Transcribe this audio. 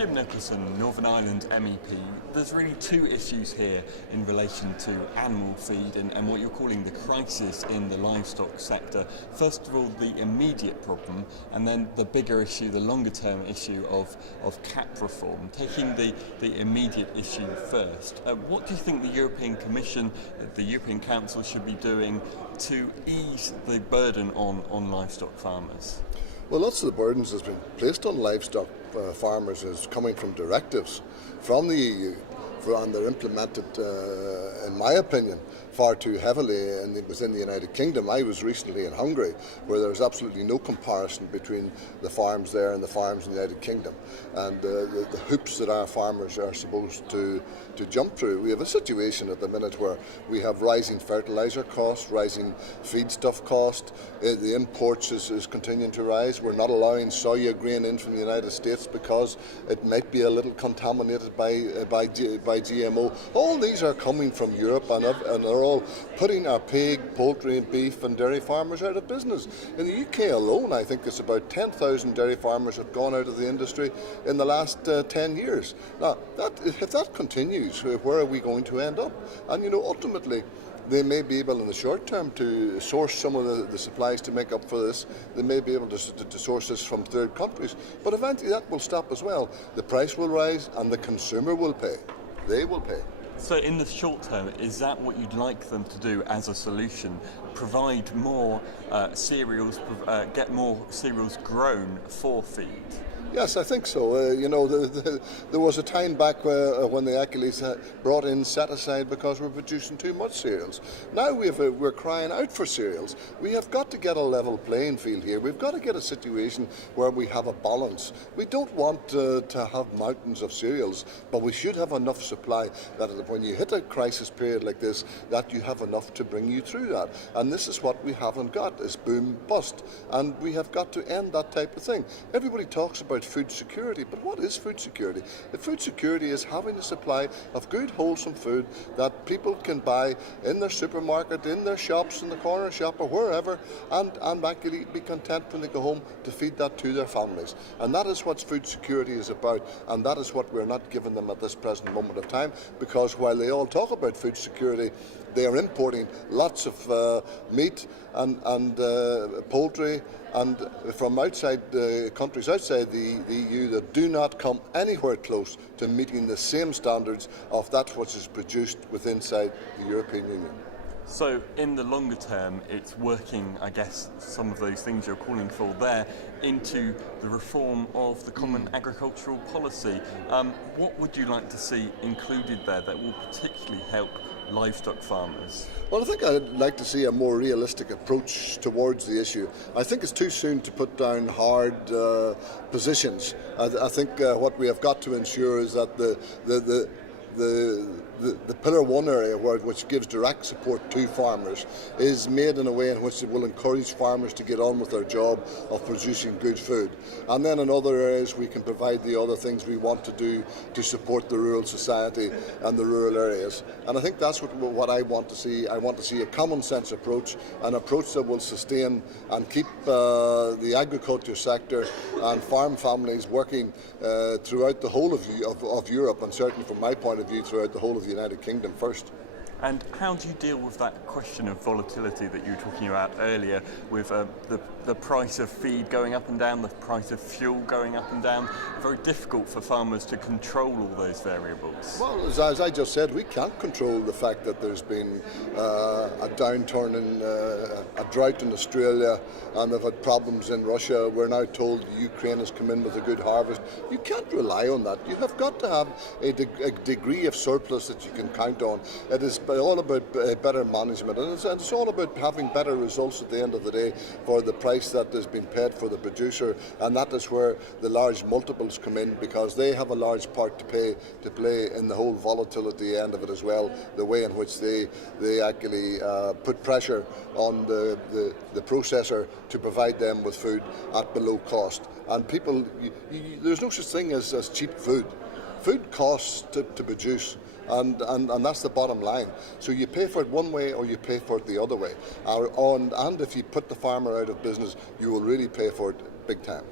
Jim Nicholson, Northern Ireland MEP. There's really two issues here in relation to animal feed and what you're calling the crisis in the livestock sector. First of all, the immediate problem, and then the bigger issue, the longer term issue of CAP reform. Taking the immediate issue first, what do you think the European Commission, the European Council should be doing to ease the burden on livestock farmers? Well, lots of the burdens that's been placed on livestock farmers is coming from directives from the EU, and they're implemented, in my opinion, far too heavily within the United Kingdom. I was recently in Hungary, where there's absolutely no comparison between the farms there and the farms in the United Kingdom, and the hoops that our farmers are supposed to jump through. We have a situation at the minute where we have rising fertiliser costs, rising feedstuff cost. The imports is continuing to rise. We're not allowing soya grain in from the United States because it might be a little contaminated by GMO. All these are coming from Europe, and they're all putting our pig, poultry, beef and dairy farmers out of business. In the UK alone, I think it's about 10,000 dairy farmers have gone out of the industry in the last 10 years. Now, if that continues, where are we going to end up? And ultimately, they may be able in the short term to source some of the supplies to make up for this. They may be able to source this from third countries, but eventually that will stop as well. The price will rise and the consumer will pay. They will pay. So in the short term, is that what you'd like them to do as a solution? Provide more cereals, get more cereals grown for feed? Yes, I think so. There was a time back when they actually brought in set-aside because we're producing too much cereals. Now we're crying out for cereals. We have got to get a level playing field here. We've got to get a situation where we have a balance. We don't want to have mountains of cereals, but we should have enough supply that when you hit a crisis period like this, that you have enough to bring you through that. And this is what we haven't got, is boom bust. And we have got to end that type of thing. Everybody talks about food security, but what is food security? The food security is having a supply of good, wholesome food that people can buy in their supermarket, in their shops, in the corner shop or wherever, and actually be content when they go home to feed that to their families. And that is what food security is about, and that is what we're not giving them at this present moment of time, because while they all talk about food security, they are importing lots of meat and poultry and from outside countries outside the EU that do not come anywhere close to meeting the same standards of that which is produced within inside the European Union. So in the longer term, it's working, I guess, some of those things you're calling for there into the reform of the Common Agricultural Policy. What would you like to see included there that will particularly help livestock farmers? Well, I think I'd like to see a more realistic approach towards the issue. I think it's too soon to put down hard positions. I think what we have got to ensure is that the Pillar 1 area, which gives direct support to farmers, is made in a way in which it will encourage farmers to get on with their job of producing good food. And then in other areas we can provide the other things we want to do to support the rural society and the rural areas. And I think that's what I want to see. I want to see a common sense approach, an approach that will sustain and keep the agriculture sector and farm families working throughout the whole of Europe, and certainly from my point of view throughout the whole of the United Kingdom first. And how do you deal with that question of volatility that you were talking about earlier, with the price of feed going up and down, the price of fuel going up and down? Very difficult for farmers to control all those variables. Well, as I just said, we can't control the fact that there's been a downturn in a drought in Australia, and they've had problems in Russia. We're now told Ukraine has come in with a good harvest. You can't rely on that. You have got to have a degree of surplus that you can count on. It is all about better management, and it's all about having better results at the end of the day for the price that has been paid for the producer, and that is where the large multiples come in, because they have a large part to play in the whole volatility end of it as well, the way in which they actually put pressure on the processor to provide them with food at below cost. And people, there's no such thing as cheap food. Food costs to produce, and that's the bottom line. So you pay for it one way or you pay for it the other way. And if you put the farmer out of business, you will really pay for it big time.